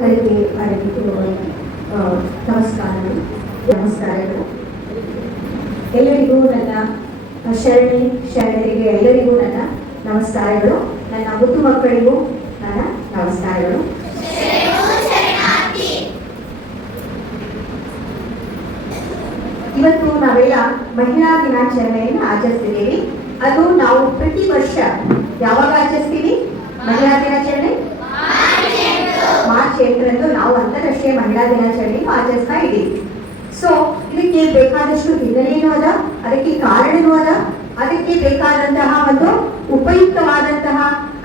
ನಮಸ್ಕಾರಗಳು. ಎಲ್ಲರಿಗೂ ನನ್ನ ಶರಣರಿಗೆ ಎಲ್ಲರಿಗೂ ನನ್ನ ನಮಸ್ಕಾರಗಳು. ನನ್ನ ಮುದ್ದು ಮಕ್ಕಳಿಗೂ ನನ್ನ ನಮಸ್ಕಾರಗಳು. ಇವತ್ತು ನಾವೆಲ್ಲ ಮಹಿಳಾ ದಿನಾಚರಣೆಯನ್ನು ಆಚರಿಸ್ತಿದ್ದೀವಿ. ಅದು ನಾವು ಪ್ರತಿ ವರ್ಷ ಯಾವಾಗ ಆಚರಿಸ್ತೀವಿ? ಮಹಿಳಾ ದಿನಾಚರಣೆ ಮಾರ್ಚ್ 8ರಂದು ನಾವು ಅಂತಾರಾಷ್ಟ್ರೀಯ ಮಹಿಳಾ ದಿನಾಚರಣೆಯನ್ನು ಆಚರಿಸ್ತಾ ಇದ್ದೀವಿ. ಸೊ ಇದಕ್ಕೆ ಬೇಕಾದಷ್ಟು ಹಿನ್ನೆಲೆಯೂ ಅದ, ಅದಕ್ಕೆ ಕಾರಣವೂ ಅದ, ಅದಕ್ಕೆ ಬೇಕಾದಂತಹ ಒಂದು ಉಪಯುಕ್ತವಾದಂತಹ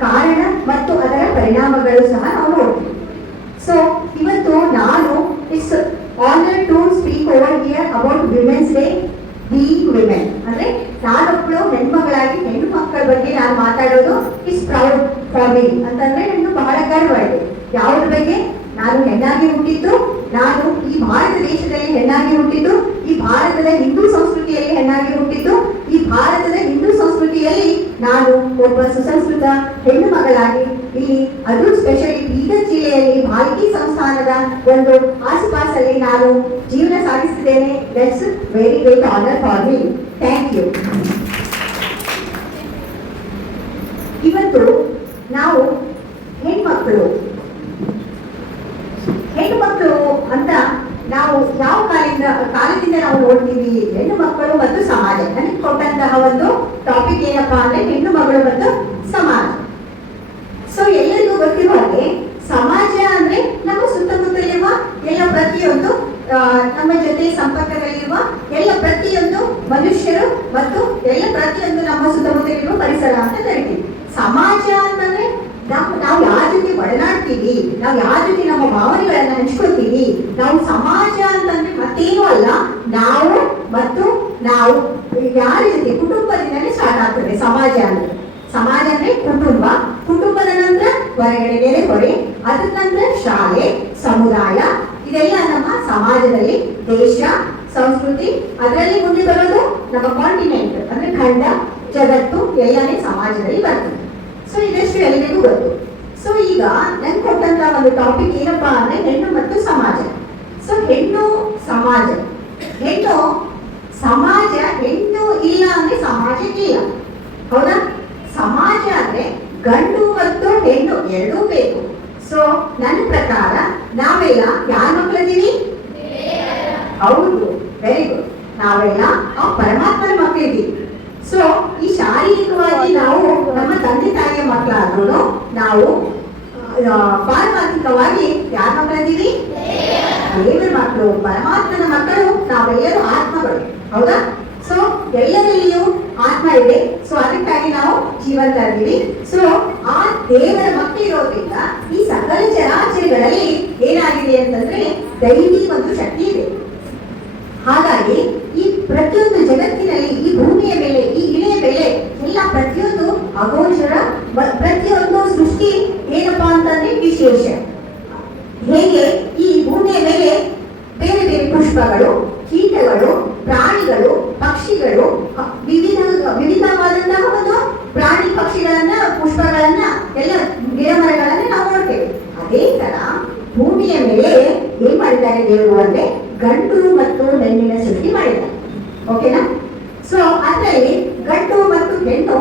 ಕಾರಣ ಮತ್ತು ಅದರ ಪರಿಣಾಮಗಳು ಸಹ ನಾವು ನೋಡ್ತೀವಿ. ಸೊ ಇವತ್ತು ನಾನು it's honour to speak over here about women's day, being women. ಅಂದ್ರೆ ನಾನೊಬ್ಳು ಹೆಣ್ಮಗಳಾಗಿ ಹೆಣ್ಣು ಮಕ್ಕಳ ಬಗ್ಗೆ ನಾನು ಮಾತಾಡೋದು ಇಸ್ ಪ್ರೌಡ್ ಫಾರ್ ಮೀ ಅಂತಂದ್ರೆ ನನಗೆ ಬಹಳ ಗರ್ವ ಇದೆ. ಯಾವುದ್ರ ಬಗ್ಗೆ? ನಾನು ಹೆಣ್ಣಾಗಿ ಹುಟ್ಟಿದ್ದು, ನಾನು ಈ ಭಾರತ ದೇಶದಲ್ಲಿ ಹೆಣ್ಣಾಗಿ ಹುಟ್ಟಿದ್ದು, ಈ ಭಾರತದ ಹಿಂದೂ ಸಂಸ್ಕೃತಿಯಲ್ಲಿ ಹೆಣ್ಣಾಗಿ ಹುಟ್ಟಿದ್ದು, ಈ ಭಾರತದ ಹಿಂದೂ ಸಂಸ್ಕೃತಿಯಲ್ಲಿ ನಾನು ಒಬ್ಬ ಸುಸಂಸ್ಕೃತ ಹೆಣ್ಣು ಮಗಳಾಗಿ ಇಲ್ಲಿ, ಅದು ಸ್ಪೆಷಲಿ ಬೀದರ್ ಜಿಲ್ಲೆಯಲ್ಲಿ ಭಾಲ್ಕಿ ಸಂಸ್ಥಾನದ ಒಂದು ಆಸುಪಾಸಲ್ಲಿ ನಾನು ಜೀವನ ಸಾಗಿಸಿದ್ದೇನೆ. That's very great honour for me. Thank you. ಇವತ್ತು ನಾವು ಹೆಣ್ಮಕ್ಕಳು ಅಂತ ನಾವು ಯಾವ ಕಾಲದಿಂದ ನಾವು ನೋಡ್ತೀವಿ? ಹೆಣ್ಣು ಮಕ್ಕಳು ಮತ್ತು ಸಮಾಜ. ನನಗೆ ಕೊಟ್ಟಂತಹ ಒಂದು ಟಾಪಿಕ್ ಏನಪ್ಪಾ ಅಂದ್ರೆ ಹೆಣ್ಣು ಮಗಳು ಮತ್ತು ಸಮಾಜ. ಸೊ ಎಲ್ಲರಿಗೂ ಗೊತ್ತಿರುವ ಹಾಗೆ ಸಮಾಜ ಅಂದ್ರೆ ನಮ್ಮ ಸುತ್ತಮುತ್ತಲಿರುವ ಎಲ್ಲ ಪ್ರತಿಯೊಂದು ನಮ್ಮ ಜೊತೆ ಸಂಪರ್ಕದಲ್ಲಿರುವ ಎಲ್ಲ ಪ್ರತಿಯೊಂದು ಮನುಷ್ಯರು ಮತ್ತು ಎಲ್ಲ ಪ್ರತಿಯೊಂದು ನಮ್ಮ ಸುತ್ತಮುತ್ತಲಿರುವ ಪರಿಸರ ಅಂತ ಕರಿತೀವಿ. ಸಮಾಜ ಅಂತಂದ್ರೆ ನಾವು ಯಾರ ಜೊತೆ ಒಡನಾಡ್ತೀವಿ, ನಾವು ಯಾರ ಜೊತೆ ನಮ್ಮ ಭಾವನೆಗಳನ್ನ ಹಂಚ್ಕೊಳ್ತೀವಿ. ನಾವು ಸಮಾಜ ಅಂತಂದ್ರೆ ಮತ್ತೇನು ಅಲ್ಲ, ನಾವು ಮತ್ತು ನಾವು ಯಾರ ಜೊತೆ ಕುಟುಂಬದಿಂದಲೇ ಸ್ಟಾರ್ಟ್ ಆಗ್ತದೆ ಸಮಾಜ ಅಂದ್ರೆ. ಸಮಾಜ ಅಂದ್ರೆ ಕುಟುಂಬ, ಕುಟುಂಬದ ನಂತರ ಹೊರಗಡೆ ಬೇರೆ ಹೊರೆ, ಅದ ನಂತರ ಶಾಲೆ, ಸಮುದಾಯ, ಇದೆಲ್ಲ ನಮ್ಮ ಸಮಾಜದಲ್ಲಿ. ದೇಶ, ಸಂಸ್ಕೃತಿ, ಅದರಲ್ಲಿ ಮುಂದೆ ಬರೋದು ನಮ್ಮ ಕಾಂಟಿನೆಂಟ್ ಅಂದ್ರೆ ಖಂಡ, ಜಗತ್ತು ಎಲ್ಲನೇ ಸಮಾಜದಲ್ಲಿ ಬರ್ತದೆ. ಸೊ ಇದಷ್ಟು ಎಲ್ಲರಿಗೂ ಗೊತ್ತು. ಸೊ ಈಗ ನನ್ಗೆ ಕೊಟ್ಟಂತ ಒಂದು ಟಾಪಿಕ್ ಏನಪ್ಪಾ ಅಂದ್ರೆ ಹೆಣ್ಣು ಮತ್ತು ಸಮಾಜ. ಸೊ ಹೆಣ್ಣು ಸಮಾಜ, ಹೆಣ್ಣು ಸಮಾಜ, ಹೆಣ್ಣು ಇಲ್ಲ ಅಂದ್ರೆ ಸಮಾಜ ಇಲ್ಲ, ಹೌದಾ? ಸಮಾಜ ಅಂದ್ರೆ ಗಂಡು ಮತ್ತು ಹೆಣ್ಣು ಎರಡೂ ಬೇಕು. ಸೊ ನನ್ನ ಪ್ರಕಾರ ನಾವೆಲ್ಲ ಯಾರ ಮಕ್ಕಳಿದ್ದೀವಿ? ಹೌದು, ವೆರಿ ಗುಡ್. ನಾವೆಲ್ಲ ಪರಮಾತ್ಮನ ಮಕ್ಕಳಿದ್ದೀವಿ. ಸೊ ಈ ಶಾರೀರಿಕವಾಗಿ ನಾವು ನಮ್ಮ ತಂದೆ ತಾಯಿಯ ಮಕ್ಕಳಾದ್ರೂ ನಾವು ಪಾರಮಾರ್ಥಿಕವಾಗಿ ಯಾರ ಮಕ್ಕಳಿದ್ದೀವಿ? ದೇವರ ಮಕ್ಕಳು, ಪರಮಾತ್ಮನ ಮಕ್ಕಳು. ನಾವೆಲ್ಲರೂ ಆತ್ಮಗಳು, ಹೌದಾ? ಸೊ ಎಲ್ಲರಲ್ಲಿಯೂ ಆತ್ಮ ಇದೆ. ಸೊ ಅದಕ್ಕಾಗಿ ನಾವು ಜೀವಂತ ಇದ್ದೀವಿ. ಸೊ ಆ ದೇವರ ಮಕ್ಕಳಿರೋದ್ರಿಂದ ಈ ಸಕಲ ಚರಾಚರಗಳಲ್ಲಿ ಏನಾಗಿದೆ ಅಂತಂದ್ರೆ ದೈವಿ ಒಂದು ಶಕ್ತಿ ಇದೆ. ಹಾಗಾಗಿ ಈ ಪ್ರತಿಯೊಂದು ಜಗತ್ತಿನಲ್ಲಿ, ಈ ಭೂಮಿಯ ಮೇಲೆ, ಈ ಇಳೆಯ ಮೇಲೆ ಎಲ್ಲ ಪ್ರತಿಯೊಂದು ಅಗೋಚರ, ಪ್ರತಿಯೊಂದು ಸೃಷ್ಟಿ ಏನಪ್ಪಾ ಅಂತಂದ್ರೆ ವಿಶೇಷ. ಹೇಗೆ ಈ ಭೂಮಿಯ ಮೇಲೆ ಬೇರೆ ಬೇರೆ ಪುಷ್ಪಗಳು, ಕೀಟಗಳು, ಪ್ರಾಣಿಗಳು, ಪಕ್ಷಿಗಳು, ವಿವಿಧವಾದಂತಹ ಒಂದು ಪ್ರಾಣಿ ಪಕ್ಷಿಗಳನ್ನ, ಪುಷ್ಪಗಳನ್ನ, ಎಲ್ಲ ಗಿಡ ಮರಗಳನ್ನ ನಾವು ನೋಡ್ತೇವೆ. ಅದೇ ತರ ಭೂಮಿಯ ಮೇಲೆ ಏನ್ ಮಾಡಿದ್ದಾರೆ ದೇವರು ಅಂದ್ರೆ ಗಂಡು ಮತ್ತು ಹೆಣ್ಣಿನ ಸೃಷ್ಟಿ ಮಾಡಿದ್ದಾರೆ. ಓಕೆನಾ? ಸೊ ಅದರಲ್ಲಿ ಗಂಡು ಮತ್ತು ಹೆಣ್ಣು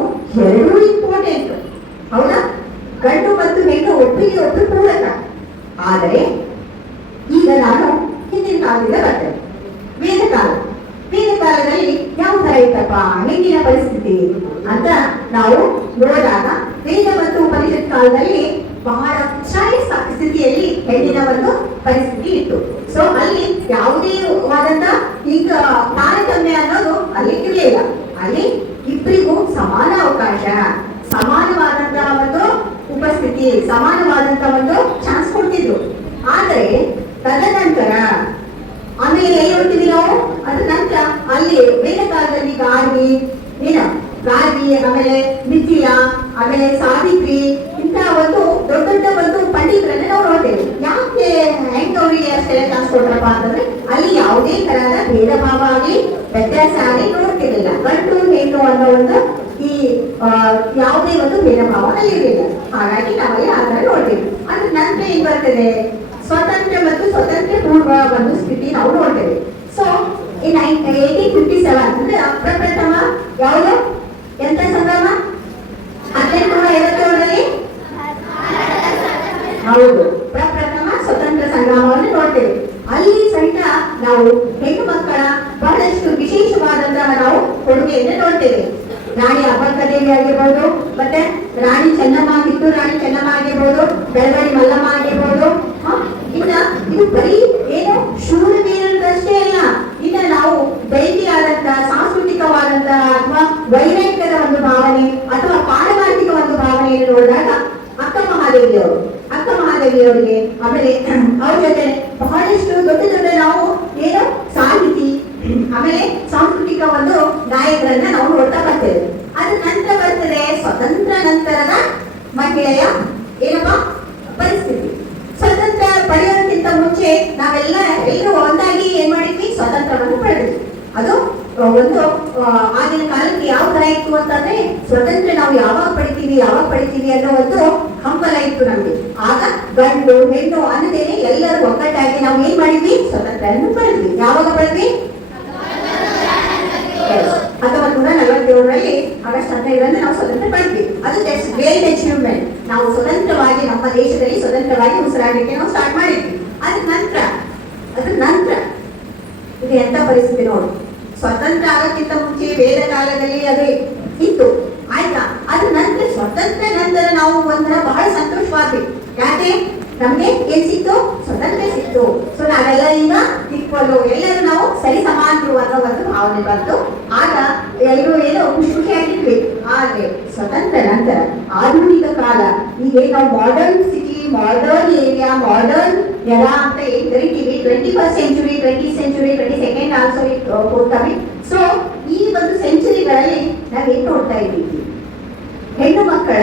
ಎರಡೂ ಇಂಪಾರ್ಟೆಂಟ್, ಹೌದಾ? ಗಂಡು ಮತ್ತು ಹೆಣ್ಣು ಒಟ್ಟಿಗೆ ಪೂರಕ. ಆದರೆ ಈಗ ನಾನು ಹಿಂದಿನ ಕಾಲದಿಂದ ಬರ್ತೇನೆ. ವೇದಕಾಲದಲ್ಲಿ ಯಾವ ತರ ಇತ್ತಪ್ಪ ಹೆಣ್ಣಿನ ಪರಿಸ್ಥಿತಿ ಅಂತ ನಾವು ನೋಡಿದಾಗ, ವೇದ ಮತ್ತು ಉಪನಿಷತ್ ಕಾಲದಲ್ಲಿ ಬಹಳ ಉಚ್ಚಾರಿ ಸ್ಥಿತಿಯಲ್ಲಿ ಹೆಣ್ಣಿನ ಒಂದು ಪರಿಸ್ಥಿತಿ ಇತ್ತು. ಸೊ ಅಲ್ಲಿ ಯಾವುದೇ ಆದಂತ ಈಗ ತಾರತಮ್ಯ ಅನ್ನೋದು ಅಲ್ಲಿ ಇರಲಿಲ್ಲ. ಅಲ್ಲಿ ಇಬ್ಬರಿಗೂ ಸಮಾನ ಅವಕಾಶ, ಸಮಾನವಾದಂತಹ ಒಂದು ಉಪಸ್ಥಿತಿ, ಸಮಾನವಾದಂತಹ ಒಂದು ಚಾನ್ಸ್ ಕೊಡ್ತಿದ್ರು. ಆದರೆ ತದನಂತರ ಆಮೇಲೆ ಎಲ್ಲಿ ಹೋಗ್ತೀವಿ ನಾವು? ಅದ ನಂತರ ಅಲ್ಲಿ ವೇದ ಕಾಲದಲ್ಲಿ ಗಾರ್ಗಿ, ಆಮೇಲೆ ಮಿಥಿಲ, ಆಮೇಲೆ ಸಾವಿತ್ರಿ, ಇಂತಹ ಒಂದು ದೊಡ್ಡ ದೊಡ್ಡ ಒಂದು ಪಂಡಿತರನ್ನ ನಾವು ನೋಡ್ತೇವೆ. ಯಾಕೆ ಹೆಂಗ್ ಅವರಿಗೆ ಅಷ್ಟೆಲ್ಲ ಚಾನ್ಸ್ ಕೊಟ್ರಪ್ಪ ಅಂತಂದ್ರೆ ಅಲ್ಲಿ ಯಾವುದೇ ತರಹದ ಭೇದ ಭಾವ ಆಗಲಿ ವ್ಯತ್ಯಾಸ ಆಗಲಿ ನೋಡ್ತಿರ್ಲಿಲ್ಲ. ಗಂಡು ಹೆಣ್ಣು ಅನ್ನೋ ಒಂದು ಈ ಯಾವುದೇ ಒಂದು ಭೇದ ಭಾವ ಅಲ್ಲಿ ಇರಲಿಲ್ಲ. ಹಾಗಾಗಿ ನಾವೆಲ್ಲ ಆ ತರ ನೋಡ್ತೀವಿ. ಅದ್ರ ನಂತರ ಏನ್ ಬರ್ತದೆ? ಸ್ವಾತಂತ್ರ್ಯ ಮತ್ತು ಸ್ವತಂತ್ರ ಪೂರ್ವ ಒಂದು ಸ್ಥಿತಿ ನಾವು ನೋಡ್ತೇವೆ. ಸೊ ಇನ್ 1857 ಅಂದ್ರೆ ಪ್ರಪ್ರಥಮ ಯಾವುದು ಎಂತ ಸಂಗ್ರಾಮ 1857ರಲ್ಲಿ ಹೌದು ಪ್ರಪ್ರಥಮ ಸ್ವತಂತ್ರ ಸಂಗ್ರಾಮವನ್ನು ನೋಡ್ತೇವೆ. ಅಲ್ಲಿ ಸಹಿತ ನಾವು ಹೆಣ್ಣು ಮಕ್ಕಳ ಬಹಳಷ್ಟು ವಿಶೇಷವಾದಂತಹ ನಾವು ಕೊಡುಗೆಯನ್ನು ನೋಡ್ತೇವೆ. ರಾಣಿ ಅಬ್ಬಕ್ಕದೇವಿ ಆಗಿರ್ಬೋದು, ಮತ್ತೆ ರಾಣಿ ಚೆನ್ನಮ್ಮ, ಕಿತ್ತೂರು ರಾಣಿ ಚೆನ್ನಮ್ಮ ಆಗಿರ್ಬೋದು, ಬೆಳವಡಿ ಮಲ್ಲಮ್ಮ ಆಗಿರ್ಬೋದು. ಇನ್ನ ಇದು ಬರೀ ಏನು ಶೂರವೀರರಷ್ಟೇ ಅಲ್ಲ, ಇನ್ನ ನಾವು ದೈವಿಯಾದಂತಹ ಸಾಂಸ್ಕೃತಿಕವಾದಂತಹ ಅಥವಾ ವೈಜ್ಞಾನಿಕದ ಒಂದು ಭಾವನೆ ಅಥವಾ ಪಾರಮಾರ್ಥಿಕ ಒಂದು ಭಾವನೆಯನ್ನು ನೋಡಿದಾಗ ಅಕ್ಕ ಮಹಾದೇವಿಯವರಿಗೆ ಆಮೇಲೆ ಅವ್ರ ಜೊತೆ ಬಹಳಷ್ಟು ದೊಡ್ಡ ದೊಡ್ಡ ನಾವು ಏನು ಸಾಹಿತಿ ಆಮೇಲೆ ಸಾಂಸ್ಕೃತಿಕ ಒಂದು ನಾಯಕರನ್ನ ನಾವು ನೋಡ್ತಾ ಬರ್ತೇವೆ. ಅದ್ರ ನಂತರ ಬರ್ತದೆ ಸ್ವತಂತ್ರ ನಂತರದ ಮಹಿಳೆಯ ಏನಪ್ಪಾ ಪರಿಸ್ಥಿತಿ. ಸ್ವತಂತ್ರ ಪಡೆಯೋದಕ್ಕಿಂತ ಮುಂಚೆ ನಾವೆಲ್ಲ ಎಲ್ಲರೂ ಒಂದಾಗಿ ಏನ್ ಮಾಡಿದ್ವಿ, ಸ್ವತಂತ್ರವನ್ನು ಪಡೆದ್ವಿ. ಅದು ಒಂದು ಆಗಿನ ಕಾಲಕ್ಕೆ ಯಾವ ತರ ಇತ್ತು ಅಂತಂದ್ರೆ ಸ್ವತಂತ್ರ ನಾವು ಯಾವಾಗ ಪಡಿತೀವಿ ಅನ್ನೋ ಒಂದು ಹಂಬಲ ಇತ್ತು ನಮ್ಗೆ. ಆಗ ಗಂಡು ಹೆಣ್ಣು ಅನ್ನದೇನೆ ಎಲ್ಲರೂ ಒಗ್ಗಟ್ಟಾಗಿ ನಾವು ಏನ್ ಮಾಡಿದ್ವಿ, ಸ್ವತಂತ್ರವನ್ನು ಪಡೆದ್ವಿ. ಯಾವಾಗ ಪಡೆದ್ವಿ, 1947ರಲ್ಲಿ ಆಗಸ್ಟ್ 15ರಂದು ನಾವು ಸ್ವತಂತ್ರ ಪಡೆದ್ವಿ. ಅದು ದಟ್ಸ್ ಗ್ರೇಟ್ ಅಚೀವ್ಮೆಂಟ್. ನಾವು ಸ್ವತಂತ್ರವಾಗಿ ನಮ್ಮ ದೇಶದಲ್ಲಿ ಸ್ವತಂತ್ರವಾಗಿ ಉಸಿರಾಡಲಿಕ್ಕೆ ನಾವು ಸ್ಟಾರ್ಟ್ ಮಾಡಿದ್ವಿ. ಅದ್ರ ನಂತರ ಇದು ಎಂತ ಪರಿಸ್ಥಿತಿ ನೋಡಿ. ಸ್ವತಂತ್ರ ಆಗೋಕ್ಕಿಂತ ಮುಂಚೆ ವೇದ ಕಾಲದಲ್ಲಿ ಅದು ಇತ್ತು, ಆಯ್ತಾ. ಅದ್ರ ನಂತರ ಸ್ವತಂತ್ರ ನಂತರ ನಾವು ಒಂಥರ ಬಹಳ ಸಂತೋಷವಾದ್ವಿ. ಯಾಕೆ ನಮ್ಗೆ ಏನ್ ಸಿಕ್ತು, ಸ್ವತಂತ್ರ ಸಿಕ್ತು. ಸೊ ನಾವೆಲ್ಲ ಈಗ ಇಕ್ವಲು, ಎಲ್ಲರೂ ನಾವು ಸರಿ ಸಮಾನರು ಅನ್ನೋ ಒಂದು ಭಾವನೆ ಬಂತು. ಆಗ ಎಲ್ಲರೂ ಏನೋ ಖುಷಿಯಾಗಿದ್ವಿ. ಆದ್ರೆ ಸ್ವತಂತ್ರ ನಂತರ ಆಧುನಿಕ ಕಾಲ, ಈಗ ನಾವು modern city, modern area, modern ಎರ ಅಂತ ಏನ್ ಕರಿತೀವಿ, 21st century, 20th century, 22nd also ಹೋಗ್ತವೆ. ಸೊ ಈ ಒಂದು ಸೆಂಚುರಿಗಳಲ್ಲಿ ನಾವೇನ್ ನೋಡ್ತಾ ಇದ್ದೀವಿ, ಹೆಣ್ಣು ಮಕ್ಕಳ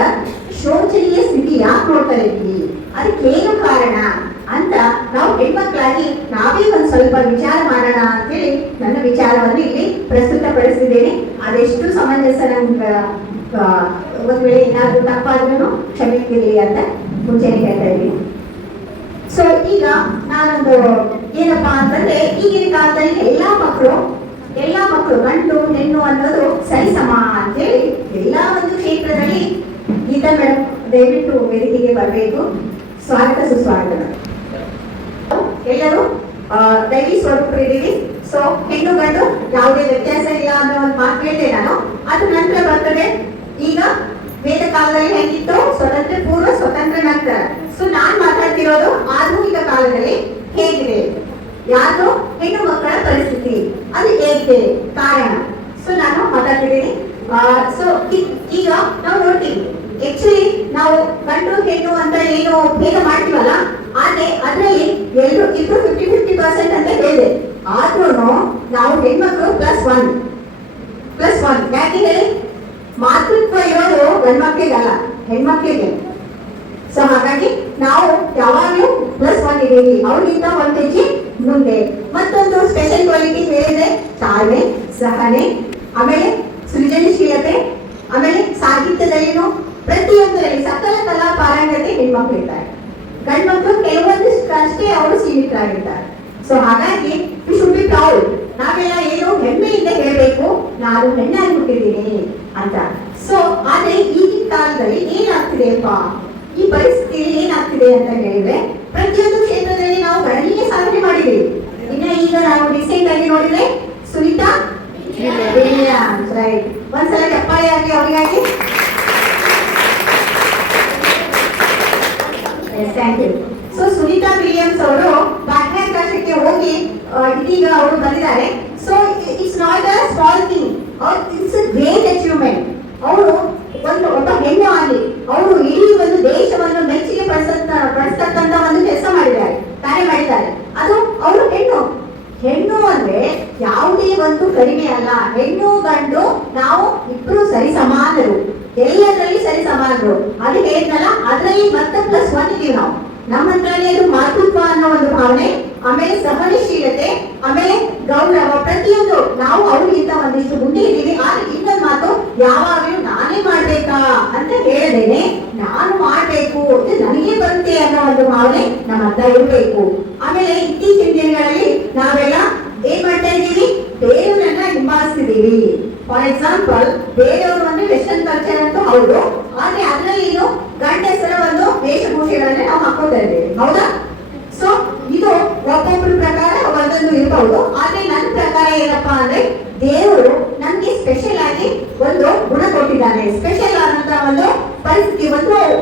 ಶೋಚನೀಯ ಸ್ಥಿತಿ ಯಾಕೆ ನೋಡ್ತಾ ಇದ್ದೀವಿ, ಅದಕ್ಕೇನು ಕಾರಣ ಅಂತ ನಾವು ಹೆಣ್ಮಕ್ಳಾಗಿ ನಾವೇ ಒಂದು ಸ್ವಲ್ಪ ವಿಚಾರ ಮಾಡೋಣ ಅಂತೇಳಿ ನನ್ನ ವಿಚಾರವನ್ನು ಇಲ್ಲಿ ಪ್ರಸ್ತುತಪಡಿಸಿದ್ದೇನೆ. ಅದೆಷ್ಟು ಸಮಂಜಸ ನಂಗೆ ಒಂದ್ ವೇಳೆ ಏನಾದ್ರೂ ತಪ್ಪಾದ್ರೂ ಕ್ಷಮಿಸಿರಲಿ ಅಂತ ಮುಂಚೆನೆ ಹೇಳ್ತಾ ಇದ್ದೀನಿ. ಸೊ ಈಗ ನಾನೊಂದು ಏನಪ್ಪಾ ಅಂತಂದ್ರೆ, ಈಗಿನ ಕಾಲದಲ್ಲಿ ಎಲ್ಲಾ ಮಕ್ಕಳು ಗಂಡು ಹೆಣ್ಣು ಅನ್ನೋದು ಸರಿಸಮ ಅಂತೇಳಿ ಎಲ್ಲಾ ಒಂದು ಕ್ಷೇತ್ರದಲ್ಲಿ ಗೀತಾ ಮೇಡಮ್ ದಯವಿಟ್ಟು ವೇದಿಕೆಗೆ ಬರಬೇಕು. ಸ್ವಾಗತ ಸುಸ್ವಾಗತ. ಎಲ್ಲರೂ ದೈವಿ ಸ್ವರೂಪರಿದ್ದೀವಿ. ಸೊ ಹೆಣ್ಣು ಗಂಡು ಯಾವುದೇ ವ್ಯತ್ಯಾಸ ಇಲ್ಲ ಅನ್ನೋ ಒಂದು ಮಾತು ಹೇಳಿದೆ ನಾನು. ಅದ್ರ ನಂತರ ಬರ್ತದೆ ಈಗ ವೇದ ಕಾಲದಲ್ಲಿ ಹೇಗಿತ್ತು, ಸ್ವತಂತ್ರ ಪೂರ್ವ, ಸ್ವತಂತ್ರ ನಂತರ. ಸೊ ನಾನ್ ಮಾತಾಡ್ತಿರೋದು ಆಧುನಿಕ ಕಾಲದಲ್ಲಿ ಹೇಗಿದೆ, ಯಾರು ಹೆಣ್ಣು ಮಕ್ಕಳ ಪರಿಸ್ಥಿತಿ, ಅದು ಹೇಗೆ ಕಾರಣ. ಸೊ ನಾನು ಮಾತಾಡ್ತಿದ್ದೀನಿ. ಸೊ ಈಗ ನಾವು ನೋಡ್ತೀವಿ, ಆಕ್ಚುಲಿ ನಾವು ಗಂಡು ಹೆಣ್ಣು ಅಂತ ಏನು ಭೇದ ಮಾಡ್ತೀವಲ್ಲ, ಆದ್ರೆ ಅದರಲ್ಲಿ ಇಬ್ರು 50-50% ಅಂತ ಹೇಳಿದೆ. ಆದ್ರೂ ನಾವು ಹೆಣ್ಮಕ್ಳು +1 ಯಾಕೆ ಹೇಳಿ, ಮಾತೃತ್ವ ಇರೋದು ಗಂಡ್ಮಕ್ಳಿಗಲ್ಲ, ಹೆಣ್ಮಕ್ಳಿಗೆ. ಸೊ ಹಾಗಾಗಿ ನಾವು ಯಾವಾಗಲೂ +1 ಇದ್ದೀವಿ, ಅವ್ರಿಗಿಂತ 1 ಹೆಜ್ಜೆ ಮುಂದೆ. ಮತ್ತೊಂದು ಸ್ಪೆಷಲ್ ಕ್ವಾಲಿಟಿ ಹೇಳಿದೆ, ತಾಳ್ಮೆ, ಸಹನೆ, ಆಮೇಲೆ ಸೃಜನಶೀಲತೆ, ಆಮೇಲೆ ಸಾಹಿತ್ಯದಲ್ಲಿನೂ ಪ್ರತಿಯೊಂದರಲ್ಲಿ ಸಕಲ ಕಲಾ ಪಾರಂಗತೆ ಹೆಣ್ಮಕ್ಳು ಇರ್ತಾರೆ. ಗಂಡ್ಮಕ್ಳು ಕೆಲವೊಂದಷ್ಟೇ ಅವರು ಸೀಮಿತರಾಗಿರ್ತಾರೆ. ಸೊ ಹಾಗಾಗಿ ವಿ ಶುಡ್ ಬಿ ಪ್ರೌಡ್. ನಾವೆಲ್ಲ ಏನು ಹೆಮ್ಮೆಯಿಂದ ಹೇಳಬೇಕು, ನಾನು ಹೆಣ್ಣಾಗಿ ಹುಟ್ಟಿದ್ದೀನಿ ಅಂತ. ಸೊ ಆದ್ರೆ ಈಗಿನ ಕಾಲದಲ್ಲಿ ಏನಾಗ್ತಿದೆಯಪ್ಪ, ಈ ಪರಿಸ್ಥಿತಿಯಲ್ಲಿ ಏನಾಗ್ತಿದೆ ಅಂತ ಹೇಳಿದ್ರೆ, ಪ್ರತಿಯೊಂದು ಕ್ಷೇತ್ರದಲ್ಲಿ ನಾವು ಗಣನೀಯ ಸಾಧನೆ ಮಾಡಿದ್ದೀವಿ. ಇನ್ನ ಈಗ ನಾವು ರೀಸೆಂಟ್ ಆಗಿ ನೋಡಿದ್ರೆ ಸುನೀತಾ ವಿಲಿಯಮ್ಸ್, ರೈಟ್, ಒಂದ್ಸಲ ಚಪ್ಪಾಳೆ ಆಗಿ ಅವರಿಗಾಗಿ. Thank you. So Sunita Williams ಅವರು ಬಾಹ್ಯಾಕಾಶಕ್ಕೆ ಹೋಗಿ ಇದೀಗ ಅವರು ಬಂದಿದ್ದಾರೆ. So it's not a small thing, it's a great achievement. ಅವರು ಒಬ್ಬ ಹೆಣ್ಣು ಆಗಿ ಅವರು ಇಡೀ ಒಂದು ದೇಶವನ್ನು ಮೆಚ್ಚುಗೆ ಪಡಿಸ್ತಕ್ಕಂತ ಒಂದು ಕೆಲಸ ಮಾಡಿದ್ದಾರೆ, ಕಾರ್ಯ ಮಾಡಿದ್ದಾರೆ. ಅದು ಅವರು ಹೆಣ್ಣು ಅಂದ್ರೆ ಯಾವುದೇ ಒಂದು ಕಡಿಮೆ ಅಲ್ಲ. ಹೆಣ್ಣು ಗಂಡು ನಾವು ಇಬ್ರು ಸರಿ ಸಮಾನರು, ಎಲ್ಲದರಲ್ಲಿ ಸರಿ ಸಮಾನರು. ಅದು ಹೇಳಿದ್ನಲ್ಲ, ಅದರಲ್ಲಿ ಮತ್ತೆ +1 ಇದೀವಿ ನಾವು. ನಮ್ಮ ಹತ್ರನೇ ಅದು ಮಾತೃತ್ವ ಅನ್ನೋ ಒಂದು ಭಾವನೆ, ಆಮೇಲೆ ಸಹನಶೀಲತೆ, ಆಮೇಲೆ ಗೌರವ, ಪ್ರತಿಯೊಂದು ನಾವು ಅವ್ರಿಗಿಂತ ಒಂದಿಷ್ಟು ಮುಂದೆ ಇದ್ದೀವಿ. ಆದ್ರೆ ಇನ್ನೊಂದು ಮಾತು, ಯಾವಾಗಲೂ ನಾನೇ ಮಾಡ್ಬೇಕಾ ಅಂತ ಹೇಳದೇನೆ ನಾನು ಮಾಡ್ಬೇಕು, ಇದು ನನಗೆ ಬರುತ್ತೆ ಅನ್ನೋ ಒಂದು ಭಾವನೆ ನಮ್ಮ ಹತ್ರ ಇರಬೇಕು. ಆಮೇಲೆ ಇತ್ತೀಚಿನ ದಿನಗಳಲ್ಲಿ ನಾವೆಲ್ಲ ಏನ್ ಮಾಡ್ತಾ ಇದ್ದೀವಿ, ಬೇರೆಯವ್ರನ್ನ ಹಿಂಬಾಲಿಸ್ತಿದೀವಿ. ಫಾರ್ ಎಕ್ಸಾಂಪಲ್, ಬೇರೆಯವರು ಅಂದ್ರೆ ವೆಸ್ಟರ್ನ್ ಕಲ್ಚರ್ ಅಂತೂ ಹೌದು, ಆದ್ರೆ ಅದ್ರಲ್ಲಿ ಏನು ಗಂಡಸರ ಒಂದು ವೇಷಭೂಷೆಗಳನ್ನ ನಾವು ಹಾಕೋತಾ ಇದ್ದೇವೆ, ಹೌದಾ? ಸೊ ಇದು ಒಬ್ಬೊಬ್ಬರ ಪ್ರಕಾರ ಒಂದೊಂದು ಇರಬಹುದು. ಆದ್ರೆ ನನ್ನ ಪ್ರಕಾರ ಏನಪ್ಪಾ ಅಂದ್ರೆ, ದೇವರು ನಮ್ಗೆ ಸ್ಪೆಷಲ್ ಆಗಿ ಒಂದು ಗುಣ ಕೊಟ್ಟಿದ್ದಾನೆ. ಸ್ಪೆಷಲ್ ಆದಂತ ಒಂದು ಪರಿಸ್ಥಿತಿ,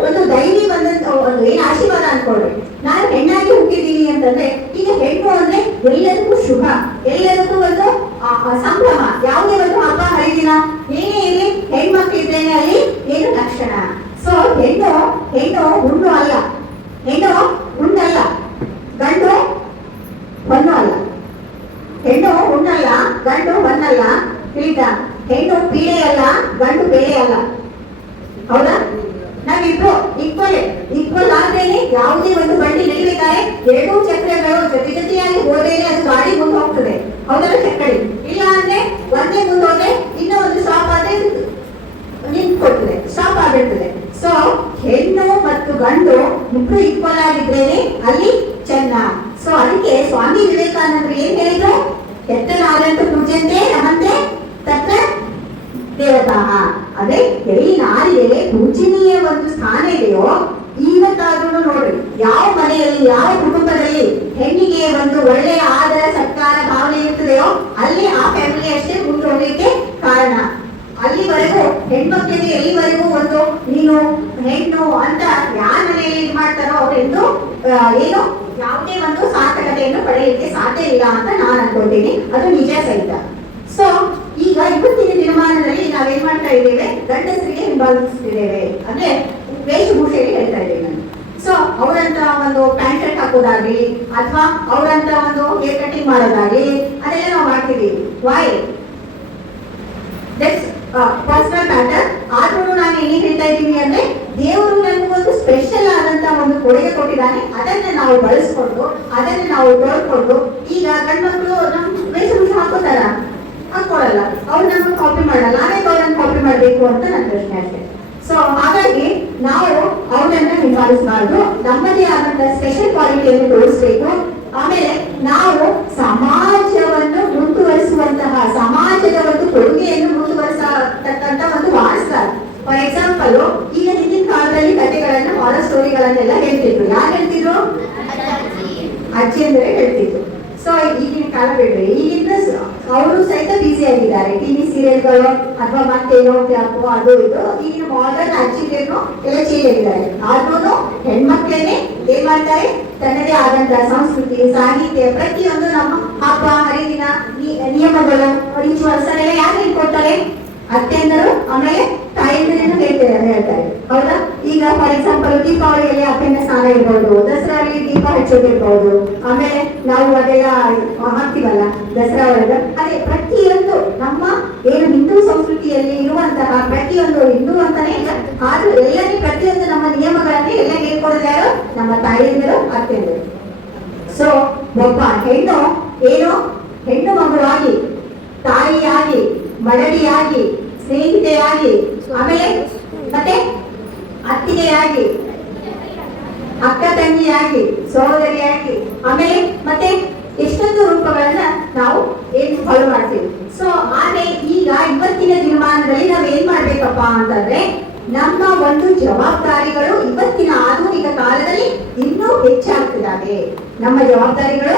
ಒಂದು ದೈವಿ ಬಂದಂತ ಒಂದು ಏನು ಆಶೀರ್ವಾದ ಅನ್ಕೊಳ್ರಿ. ನಾನು ಹೆಣ್ಣಾಗಿ ಹುಟ್ಟಿದ್ದೀನಿ ಅಂತಂದ್ರೆ, ಈಗ ಹೆಣ್ಣು ಅಂದ್ರೆ ಎಲ್ಲದಕ್ಕೂ ಶುಭ, ಎಲ್ಲದಕ್ಕೂ ಒಂದು ಸಂಭ್ರಮ. ಯಾವುದೇ ಒಂದು ಹಬ್ಬ ಹರಿದಿನ ಏನೇ ಇರಲಿ, ಹೆಣ್ಮಕ್ಳಿದ್ದೇನೆ ಅಲ್ಲಿ ಏನು ಲಕ್ಷಣ. ಸೊ ಹೆಣ್ಣು ಹುಣ್ಣು ಅಲ್ಲ, ಹೆಣ್ಣು ಹುಣ್ಣಲ್ಲ, ಗಂಡು ಹೊನ್ನು ಅಲ್ಲ. ಹೆಣ್ಣು ಹುಣ್ಣಲ್ಲ, ಗಂಡು ಹೊನ್ನಲ್ಲ, ತಿಳಿತಾ? ಹೆಣ್ಣು ಪೀಡೆ ಅಲ್ಲ, ಗಂಡು ಬೇಳೆ ಅಲ್ಲ, ಹೌದಾ? ನಾವಿಬ್ರು ಈಕ್ವಲ್ ಆದ್ರೇನೆ ಯಾವುದೇ ಒಂದು ಬಂಡಿ ನಡಿಬೇಕಾದ್ರೆ ಎರಡೂ ಚಕ್ರಗಳು ಜೊತೆ ಜೊತೆಯಾಗಿ ಹೋದೇನೆ ಅದು ಗಾಡಿ ಮುಂದೆ ಹೋಗ್ತದೆ, ಹೌದಲ್ಲ? ಚಕ್ಕಡಿ ಇಲ್ಲ ಅಂದ್ರೆ ಒಂದೇ ಮುಂದೆ ಹೋದ್ರೆ ಇನ್ನೂ ಒಂದು ಸ್ಟಾಪ್ ಆದ್ರೆ ನಿಂತ್ಕೊಳ್ತದೆ, ಸ್ಟಾಪ್ ಆಗಿರ್ತದೆ. ಸೊ ಹೆಣ್ಣು ಮತ್ತು ಗಂಡು ಇಬ್ರು ಈಕ್ವಲ್ ಆಗಿದ್ರೇನೆ ಅಲ್ಲಿ ಚೆನ್ನ. ಸೊ ಅದಕ್ಕೆ ಸ್ವಾಮಿ ವಿವೇಕಾನಂದರು ಏನ್ ಹೇಳಿದ್ರು, ಕೆತ್ತಲಾದಂತ ಪೂಜ್ಯಂತೆ ನಮ್ಮಂತೆ ತತ್ರ ದೇವತಾ. ಅದೇ ಎಲ್ಲಿ ನಾರಿಗೆ ಪೂಜನೀಯ ಒಂದು ಸ್ಥಾನ ಇದೆಯೋ, ಇವತ್ತಾದ್ರೂ ನೋಡ್ರಿ, ಯಾವ ಮನೆಯಲ್ಲಿ ಯಾವ ಕುಟುಂಬದಲ್ಲಿ ಹೆಣ್ಣಿಗೆ ಒಂದು ಒಳ್ಳೆಯ ಆದರ ಸತ್ಕಾರ ಭಾವನೆ ಇರ್ತದೆಯೋ ಅಲ್ಲಿ ಆ ಫ್ಯಾಮಿಲಿ ಅಷ್ಟೇ ಮುಂದೆ ಹೋಗ್ಲಿಕ್ಕೆ ಕಾರಣ. ಅಲ್ಲಿವರೆಗೂ ಹೆಣ್ಮಕ್ಳಿಗೆ ಎಲ್ಲಿವರೆಗೂ ಒಂದು ನೀನು ಹೆಣ್ಣು ಅಂತ ಯಾರ ಮನೆಯಲ್ಲಿ ಇದು ಮಾಡ್ತಾರೋ ಅವರೆಂದು ಏನು ಯಾವುದೇ ಒಂದು ಸಾರ್ಥಕತೆಯನ್ನು ಪಡೆಯಲಿಕ್ಕೆ ಸಾಧ್ಯ ಇಲ್ಲ ಅಂತ ನಾನು ಅನ್ಕೊಳ್ತೀನಿ. ಅದು ನಿಜ ಸಹಿತ. ಸೊ ಈಗ ಇವತ್ತಿನ ದಿನಮಾನದಲ್ಲಿ ನಾವೇನ್ ಮಾಡ್ತಾ ಇದ್ದೇವೆ, ಗಂಡಸರಿಗೆ ಹಿಂಬಾಲಿಸ್ತಿದ್ದೇವೆ, ಅಂದ್ರೆ ವೇಷಭೂಷೆಗೆ ಹೇಳ್ತಾ ಇದ್ದೇವೆ ನಾನು. ಸೊ ಅವರಂತ ಒಂದು ಪ್ಯಾಂಟ್ ಶರ್ಟ್ ಹಾಕೋದಾಗ್ಲಿ ಅಥವಾ ಅವರಂತ ಒಂದು ಹೇರ್ ಕಟಿಂಗ್ ಮಾಡೋದಾಗ್ಲಿ ಅದೆಲ್ಲ ನಾವು ಮಾಡ್ತೀವಿ. ವೈ? That's personal matter. ಆದ್ರೂ ನಾನು ಏನ್ ಹೇಳ್ತಾ ಇದ್ದೀನಿ ಅಂದ್ರೆ, ದೇವರು ನಮಗೊಂದು ಸ್ಪೆಷಲ್ ಆದಂತ ಒಂದು ಕೊಡುಗೆ ಕೊಟ್ಟಿದ್ದಾನೆ. ಅದನ್ನ ನಾವು ಬಳಸ್ಕೊಂಡು, ಅದನ್ನ ನಾವು ತೊಳ್ಕೊಂಡು, ಈಗ ಗಂಡ್ಮಕ್ಳು ನಮ್ ವೇಷಭೂಷೆ ಹಾಕೋತಾರ? ಹಾಕೊಳಲ್ಲ. ಅವ್ರು ನಮ್ಗೆ ಕಾಪಿ ಮಾಡಲ್ಲ, ನಾವೇ ಅವ್ರನ್ನ ಕಾಪಿ ಮಾಡ್ಬೇಕು ಅಂತ ನನ್ನ ಪ್ರಶ್ನೆ ಅಷ್ಟೇ. ಸೊ ಹಾಗಾಗಿ ನಾವು ಅವ್ರನ್ನ ಹಿಂಬಾಲಿಸಬಾರ್ದು, ನಮ್ಮದೇ ಆದಂತ ಸ್ಪೆಷಲ್ ಕ್ವಾಲಿಟಿಯನ್ನು ತೋರಿಸ್ಬೇಕು. ಆಮೇಲೆ ನಾವು ಸಮಾಜವನ್ನು ಮುಂದುವರಿಸುವಂತಹ, ಸಮಾಜದ ಒಂದು ಕೊಡುಗೆಯನ್ನು ಮುಂದುವರಿಸತಕ್ಕಂತ ಒಂದು ವಾರಸ್ದಾರ. ಫಾರ್ ಎಕ್ಸಾಂಪಲ್, ಈಗ ಹಿಂದಿನ ಕಾಲದಲ್ಲಿ ಕಥೆಗಳನ್ನ, ಹಾರರ್ ಸ್ಟೋರಿಗಳನ್ನೆಲ್ಲ ಹೇಳ್ತಿದ್ರು. ಯಾರು ಹೇಳ್ತಿದ್ರು? ಅಜ್ಜಿ ಅಂದ್ರೆ ಹೇಳ್ತಿದ್ರು. ಸೊ ಈಗಿನ ಕಾಲ ಬಿಡ್ರಿ, ಈಗಿನ ಅವರು ಸಹಿತ ಬಿಸಿ ಆಗಿದ್ದಾರೆ. ಟಿವಿ ಸೀರಿಯಲ್ಗಳು ಅಥವಾ ಮತ್ತೇನೋ ಕ್ಯಾಪು ಅದು ಇದು. ಈಗಿನ ಮಾಡರ್ನ್ ಅಜ್ಜಿಗೇನು ಎಲ್ಲ ಚೇಂಜ್ ಆಗಿದ್ದಾರೆ. ಆದ್ರೂ ಹೆಣ್ಮಕ್ಳೇನೆ ಏನ್ ಮಾಡ್ತಾರೆ, ತನ್ನದೇ ಆದಂತಹ ಸಂಸ್ಕೃತಿ, ಸಾಹಿತ್ಯ, ಪ್ರತಿಯೊಂದು ನಮ್ಮ ಹಬ್ಬ ಹರಿದಿನ ನಿಯಮಗಳು, ರಿಚುವಲ್ಸ್ ಅದೆಲ್ಲ ಯಾರು ಹೇಳ್ಕೊಡ್ತಾರೆ? ಅತ್ತೆಂದರು, ಆಮೇಲೆ ತಾಯಿಯಂದರೇನು ಹೇಳ್ತಾರೆ, ಹೌದಾ? ಈಗ ಫಾರ್ ಎಕ್ಸಾಂಪಲ್ ದೀಪಾವಳಿಯಲ್ಲಿ ಅಪ್ಪನ ಸ್ನಾನ ಇರ್ಬೋದು, ದಸರಾದಲ್ಲಿ ದೀಪ ಹಚ್ಚೋದಿರ್ಬೋದು, ಆಮೇಲೆ ನಾವು ಅದೆಲ್ಲ ಹಾಕ್ತಿವಲ್ಲ ದಸರಾ ಒಳಗ. ಅದೇ ಪ್ರತಿಯೊಂದು ನಮ್ಮ ಏನು ಹಿಂದೂ ಸಂಸ್ಕೃತಿಯಲ್ಲಿ ಇರುವಂತಹ ಪ್ರತಿಯೊಂದು ಹಿಂದೂ ಅಂತಾನೆ ಇಲ್ಲ, ಆದ್ರೂ ಎಲ್ಲನೇ ಪ್ರತಿಯೊಂದು ನಮ್ಮ ನಿಯಮಗಳನ್ನೇ ಎಲ್ಲ ಹೇಳ್ಕೊಡೋದು ಯಾರು? ನಮ್ಮ ತಾಯಿಯಂದರು, ಅತ್ತೆಂದರು. ಸೊ ಒಬ್ಬ ಹೆಣ್ಣು ಏನು, ಹೆಣ್ಣು ಮಗುವಾಗಿ, ತಾಯಿಯಾಗಿ, ಮಡದಿಯಾಗಿ, ಸ್ನೇಹಿತೆಯಾಗಿ, ಆಮೇಲೆ ಮತ್ತೆ ಅತ್ತಿಗೆಯಾಗಿ, ಅಕ್ಕ ತಂಗಿಯಾಗಿ, ಸಹೋದರಿಯಾಗಿ, ಆಮೇಲೆ ಮತ್ತೆ ಎಷ್ಟೊಂದು ರೂಪಗಳನ್ನ ನಾವು ಏನ್ ಫಾಲೋ ಮಾಡ್ತೀವಿ. ಸೊ ಆದ್ರೆ ಈಗ ಇವತ್ತಿನ ದಿನಮಾನದಲ್ಲಿ ನಾವ್ ಏನ್ ಮಾಡ್ಬೇಕಪ್ಪ ಅಂತಂದ್ರೆ, ನಮ್ಮ ಒಂದು ಜವಾಬ್ದಾರಿಗಳು ಇವತ್ತಿನ ಆಧುನಿಕ ಕಾಲದಲ್ಲಿ ಇನ್ನೂ ಹೆಚ್ಚಾಗ್ತಿದ್ದಾವೆ. ನಮ್ಮ ಜವಾಬ್ದಾರಿಗಳು,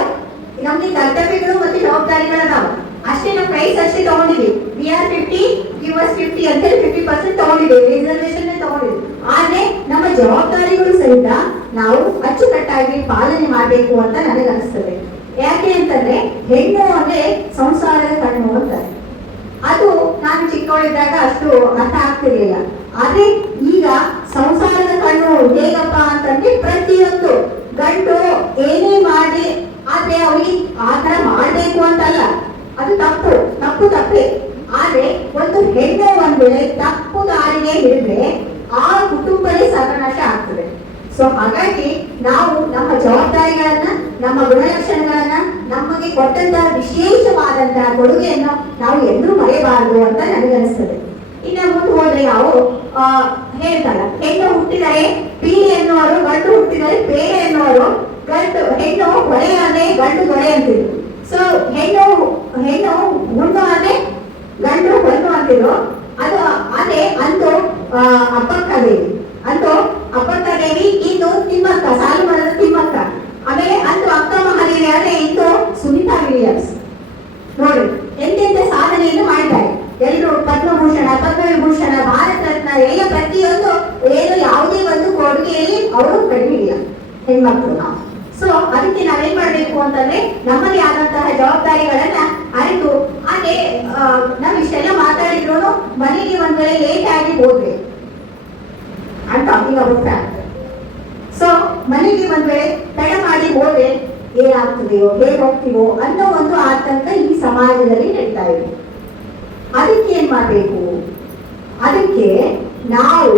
ನಮ್ಗೆ ಕರ್ತವ್ಯಗಳು ಮತ್ತೆ ಜವಾಬ್ದಾರಿಗಳದಾವ. ಅಷ್ಟೇ ನಮ್ಮ ಪ್ರೈಸ್ ಅಷ್ಟೇ ತಗೊಂಡಿದ್ವಿ. ವಿ ಆರ್ 50 US 50 ಅಂತ 50% ತಗೊಂಡಿದ್ದೇವೆ, ರಿಸರ್ವೇಶನ್ ತಗೊಂಡಿದ್ವಿ. ಆದ್ರೆ ನಮ್ಮ ಜವಾಬ್ದಾರಿಗಳು ಸಹಿತ ನಾವು ಅಚ್ಚುಕಟ್ಟಾಗಿ ಪಾಲನೆ ಮಾಡಬೇಕು ಅಂತ ನನಗೆ ಅನಿಸ್ತದೆ. ಯಾಕೆ ಅಂತಂದ್ರೆ, ಹೆಣ್ಣು ಅಂದ್ರೆ ಸಂಸಾರದ ಕಣ್ಣು ಅಂತಾರೆ. ಅದು ನಾನು ಚಿಕ್ಕವಳಿದ್ದಾಗ ಅಷ್ಟು ಅರ್ಥ ಆಗ್ತಿರ್ಲಿಲ್ಲ. ಆದ್ರೆ ಈಗ ಸಂಸಾರದ ಕಣ್ಣು ಹೇಗಪ್ಪ ಅಂತಂದ್ರೆ, ಪ್ರತಿಯೊಂದು ಗಂಡು ಏನೇ ಮಾಡಿ, ಆದ್ರೆ ಅವ್ರಿಗೆ ಆತರ ಮಾಡ್ಬೇಕು ಅಂತಲ್ಲ, ಅದು ತಪ್ಪೇ. ಆದ್ರೆ ಒಂದು ಹೆಣ್ಣು ಒಂದ್ ವೇಳೆ ತಪ್ಪು ದಾರಿಗೆ ಹಿಡಿದ್ರೆ ಆ ಕುಟುಂಬವೇ ಸರ್ವನಾಶ ಆಗ್ತದೆ. ಸೊ ಹಾಗಾಗಿ ನಾವು ನಮ್ಮ ಜವಾಬ್ದಾರಿಗಳನ್ನ, ನಮ್ಮ ಗುಣಲಕ್ಷಣಗಳನ್ನ, ನಮಗೆ ಕೊಟ್ಟಂತಹ ವಿಶೇಷವಾದಂತಹ ಕೊಡುಗೆಯನ್ನು ನಾವು ಎಂದೂ ಮರೆಯಬಾರದು ಅಂತ ನನಗನ್ನಿಸ್ತದೆ. ಇನ್ನ ಮುಂದೆ ಹೋದ್ರೆ ನಾವು ಹೇಳ್ತಲ್ಲ, ಹೆಣ್ಣು ಹುಟ್ಟಿದರೆ ಪೀಳಿ ಎನ್ನುವರು, ಗಂಡು ಹುಟ್ಟಿದರೆ ಬೇರೆ ಎನ್ನುವರು, ಹೆಣ್ಣು ಹೊಳೆ ಆದ್ರೆ ಗಂಡು ದೊರೆ ಅಂತಿದ್ರು. ಸೊ ಹೆಣ್ಣು ಹುಣ್ಣು ಆದ್ರೆ ಗಂಡು ಹೊನ್ನು ಅಂತಿದ್ರು. ಅದು ಅದೇ ಅಂದು ಅಪ್ಪಕ್ಕ ದೇವಿ, ಇಂದು ತಿಮ್ಮಕ್ಕ, ಸಾಲು ಮರದ ತಿಮ್ಮಕ್ಕ. ಆಮೇಲೆ ಅಂದು ಅಕ್ಕ ಮಹಾದೇವಿ ಆದ್ರೆ ಇಂದು ಸುನೀತಾ ವಿಲಿಯಮ್ಸ್. ನೋಡಿ ಎಂತೆಂತ ಸಾಧನೆಯನ್ನು ಮಾಡ್ತಾರೆ ಎಲ್ಲರೂ. ಪದ್ಮಭೂಷಣ, ಪದ್ಮವಿಭೂಷಣ, ಭಾರತ ರತ್ನ ಎಲ್ಲ ಪ್ರತಿಯೊಂದು ಏನು ಯಾವುದೇ ಒಂದು ಕೊಡುಗೆಯಲ್ಲಿ ಅವರು ಕಡಿಮೆ ಇಲ್ಲ ಹೆಣ್ಮಕ್ಳು ನಾವು. ಸೊ ಅದಕ್ಕೆ ನಾವೇನ್ ಮಾಡ್ಬೇಕು ಅಂತಂದ್ರೆ ನಮ್ಮದೇ ಆದಂತಹ ಜವಾಬ್ದಾರಿಗಳನ್ನ ಅರಿತು, ಹಾಗೆ ನಾವ್ ಇಷ್ಟೆಲ್ಲ ಮಾತಾಡಿದ್ರು ಮನೆಗೆ ಒಂದ್ ವೇಳೆ ಲೇಟ್ ಆಗಿ ಹೋದ್ರೆ ಅಂತ ಸೊ ಮನೆಗೆ ಒಂದ್ ವೇಳೆ ತಡ ಮಾಡಿ ಹೋದ್ರೆ ಏನಾಗ್ತದೆಯೋ, ಹೇಗೆ ಹೋಗ್ತೀವೋ ಅನ್ನೋ ಒಂದು ಆತಂಕ ಈ ಸಮಾಜದಲ್ಲಿ ನಡೀತಾ ಇದೆ. ಅದಕ್ಕೆ ಏನ್ ಮಾಡ್ಬೇಕು? ಅದಕ್ಕೆ ನಾವು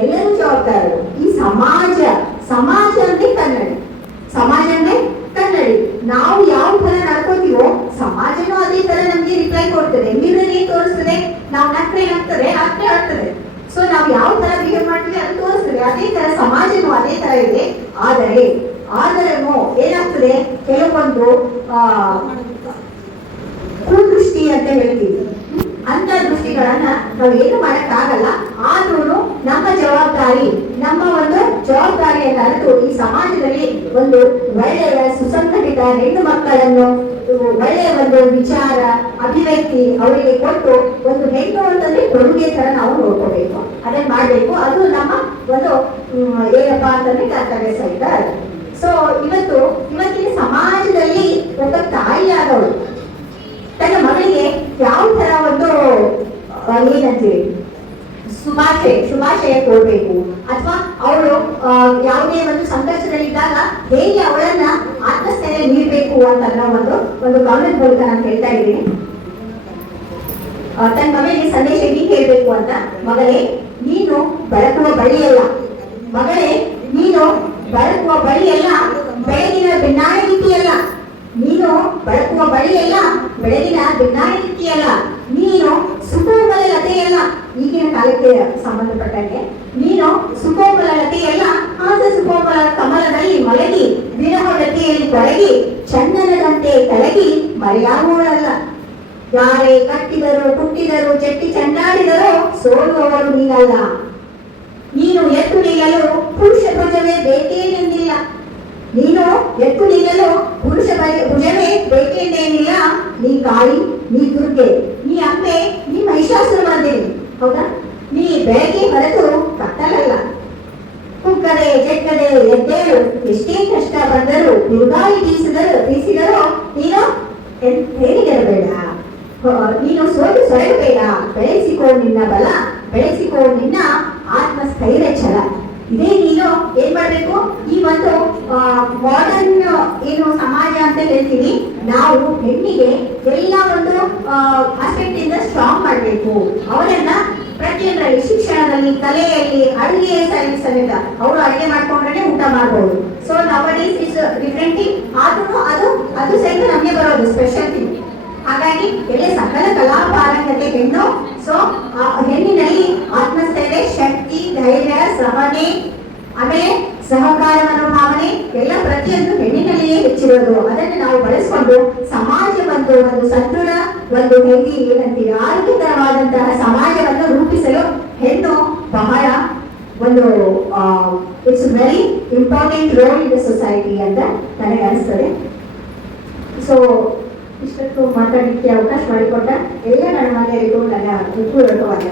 ಎಲ್ಲರೂ ಜವಾಬ್ದಾರರು. ಈ ಸಮಾಜ ಅಂದ್ರೆ ಕನ್ನಡಿ. ನಾವು ಯಾವ ತರ ನಡ್ಕೋತೀವೋ ಸಮಾಜನೂ ಅದೇ ತರ ನಮ್ಗೆ ರಿಪ್ಲೈ ಕೊಡ್ತದೆ. ಮಿರರ್ ಏನ್ ತೋರಿಸ್ತದೆ? ನಾವು ನಕ್ರೆ ಆಗ್ತದೆ. ಸೊ ನಾವು ಯಾವ ತರ ಬಿಹೇವ್ ಮಾಡ್ತೀವಿ ಅದು ತೋರಿಸ್ತದೆ. ಅದೇ ತರ ಸಮಾಜನೂ ಅದೇ ತರ ಇದೆ. ಆದರೇನು ಏನಾಗ್ತದೆ, ಕೆಲವೊಂದು ಕುದೃಷ್ಟಿ ಅಂತ ಹೇಳ್ತೀವಿ, ಅಂತ ದೃಷ್ಟಿಗಳನ್ನ ನಾವು ಏನು ಮಾಡಕ್ಕಾಗಲ್ಲ. ಆದ್ರೂ ನಮ್ಮ ಒಂದು ಜವಾಬ್ದಾರಿಯನ್ನು ಅರಿತು ಈ ಸಮಾಜದಲ್ಲಿ ಒಂದು ಒಳ್ಳೆಯ ಸುಸಂಘಟಿತ ಹೆಣ್ಣು ಮಕ್ಕಳನ್ನು ಒಳ್ಳೆಯ ಒಂದು ವಿಚಾರ ಅಭಿವ್ಯಕ್ತಿ ಅವರಿಗೆ ಕೊಟ್ಟು ಒಂದು ಹೆಣ್ಣು ಅಂತಂದ್ರೆ ಕೊಡುಗೆ ತರ ನಾವು ನೋಡ್ಕೋಬೇಕು, ಅದನ್ನ ಮಾಡ್ಬೇಕು. ಅದು ನಮ್ಮ ಒಂದು ಏನಪ್ಪಾ ಅಂತಂದ್ರೆ ಕರ್ತವ್ಯ ಸಹಿತ. ಸೊ ಇವತ್ತಿನ ಸಮಾಜದಲ್ಲಿ ಒಬ್ಬ ತಾಯಿಯಾದವಳು ತನ್ನ ಮಗಳಿಗೆ ಯಾವ ತರ ಒಂದು ಏನಂತೀವಿ ಶುಭಾಶಯ ಕೊಡ್ಬೇಕು, ಅಥವಾ ಅವಳು ಯಾವುದೇ ಒಂದು ಸಂಘರ್ಷದಲ್ಲಿದ್ದಾಗ ಹೇಗೆ ಅವಳನ್ನ ಆತ್ಮಸ್ಥೈರ್ಯ ನೀಡಬೇಕು ಅಂತ ಒಂದು ಕಾಮೆಂಟ್ ಮೂಲಕ ನಾನು ಹೇಳ್ತಾ ಇದ್ದೀನಿ. ತನ್ನ ಮಗಳಿಗೆ ಸಂದೇಶ ಹೀಗೆ ಹೇಳ್ಬೇಕು ಅಂತ: ಮಗಳೇ, ನೀನು ಬೆಳಕುವ ಬಳಿಯಲ್ಲ, ಬೆಳಗಿನ ಭಿನ್ನಾಯಗಿತ್ತಿಯಲ್ಲ. ನೀನು ಸುಕೋಮಲ ಲತೆಯಲ್ಲ. ಈಗಿನ ಕಾಲಕ್ಕೆ ಸಂಬಂಧಪಟ್ಟಂಗೆ ನೀನು ಸುಕೋಮಲ ಲತೆಯಲ್ಲ, ಆಸ ಸುಕೋಮಲ ಕಮಲದಲ್ಲಿ ಮಲಗಿ ವಿರಹ ಲತೆಯಲ್ಲಿ ಕೊರಗಿ ಚಂದನದಂತೆ ಕರಗಿ ಮರೆಯಾಗುವಳಲ್ಲ. ಯಾರೇ ಕಟ್ಟಿದರು ಕುಟ್ಟಿದರು ಚೆಟ್ಟಿ ಚಂಡಾಡಿದರು ಸೋಲುವವರು ನೀನಲ್ಲ. ನೀನು ಎತ್ತು ನಿಲ್ಲಲು ಪುರುಷ ಭುಜವೇ ಬೇಕೇನೆಂದಿಲ್ಲ. ನೀ ಕಾಳಿ, ನೀ ದುರ್ಗೆ, ನೀ ಅಮ್ಮೆ, ನೀ ಮಹಿಷಾಸುರ ಬಂದಿರಿ. ಹೌದಾ? ನೀ ಬೆಳಗ್ಗೆ ಹೊರತು ಕತ್ತಲಲ್ಲ. ಕುಕ್ಕದೆ ಜೆಕ್ಕದೆ ಎದ್ದೇಳು, ಎಷ್ಟೇ ಕಷ್ಟ ಬಂದರೂ ಬಿರುಗಾಳಿ ಬೀಸಿದರೂ ನೀನು ಹೇಳಿರಬೇಡ, ನೀನು ಸೊರಗಬೇಡ. ಬೆಳೆಸಿಕೋ ನಿನ್ನ ಬಲ, ಬೆಳೆಸಿಕೋ ನಿನ್ನ ಆತ್ಮಸ್ಥೈರ್ಯ ಛಲ. ಇದೇ ನೀನು ಏನ್ ಮಾಡ್ಬೇಕು? ಈ ಒಂದು ಮಾಡರ್ನ್ ಏನು ಸಮಾಜ ಅಂತ ಹೇಳ್ತೀವಿ ನಾವು, ಹೆಣ್ಣಿಗೆ ಎಲ್ಲ ಒಂದು ಆಸ್ಪೆಕ್ಟ್ ಇಂದ ಸ್ಟ್ರಾಂಗ್ ಮಾಡ್ಬೇಕು. ಅವರನ್ನ ಪ್ರತಿಯೊಂದರಲ್ಲಿ, ಶಿಕ್ಷಣದಲ್ಲಿ, ಕಲೆಯಲ್ಲಿ, ಅಡುಗೆ ಸಮೇತ ಅವರು ಅಡುಗೆ ಮಾಡ್ಕೊಂಡ್ರೆ ಊಟ ಮಾಡ್ಬೋದು. So nowadays is different thing. ಆದ್ರೂ ಅದು ಸಹಿತ ನಮಗೆ ಬರೋದು ಸ್ಪೆಷಲ್ ಥಿಂಗ್. ಹಾಗಾಗಿ ಎಲ್ಲ ಸಕಲ ಕಲಾ ಪಾರಂಗತೆ ಹೆಣ್ಣು. ಸೊ ಹೆಣ್ಣಿನಲ್ಲಿ ಆತ್ಮಸ್ಥೈರ್ಯ, ಶಕ್ತಿ, ಧೈರ್ಯ, ಸಹನೆ, ಆಮೇಲೆ ಸಹಕಾರ ಮನೋಭಾವನೆ ಎಲ್ಲ ಪ್ರತಿಯೊಂದು ಹೆಣ್ಣಿನಲ್ಲಿಯೇ ಹೆಚ್ಚಿರೋದು. ಅದನ್ನು ನಾವು ಬಳಸಿಕೊಂಡು ಸಮಾಜ ಒಂದು ಸದೃಢ, ಒಂದು ಹೆಲ್ದಿ ಏನಂತೀವಿ ಆರೋಗ್ಯಕರವಾದಂತಹ ಸಮಾಜವನ್ನು ರೂಪಿಸಲು ಹೆಣ್ಣು ಬಹಳ ಒಂದು it's very important role in the society ಅಂತ ನನಗೆ ಅನಿಸ್ತದೆ. ಸೊ ಇಷ್ಟೊತ್ತು ಮಾತಾಡಲಿಕ್ಕೆ ಅವಕಾಶ ಮಾಡಿಕೊಟ್ಟ ಎಲ್ಲ ನನ್ನ ಮನೆಯವರಿಗೂ ನನ್ನ ಹೃತ್ಪೂರ್ವಕವಾದ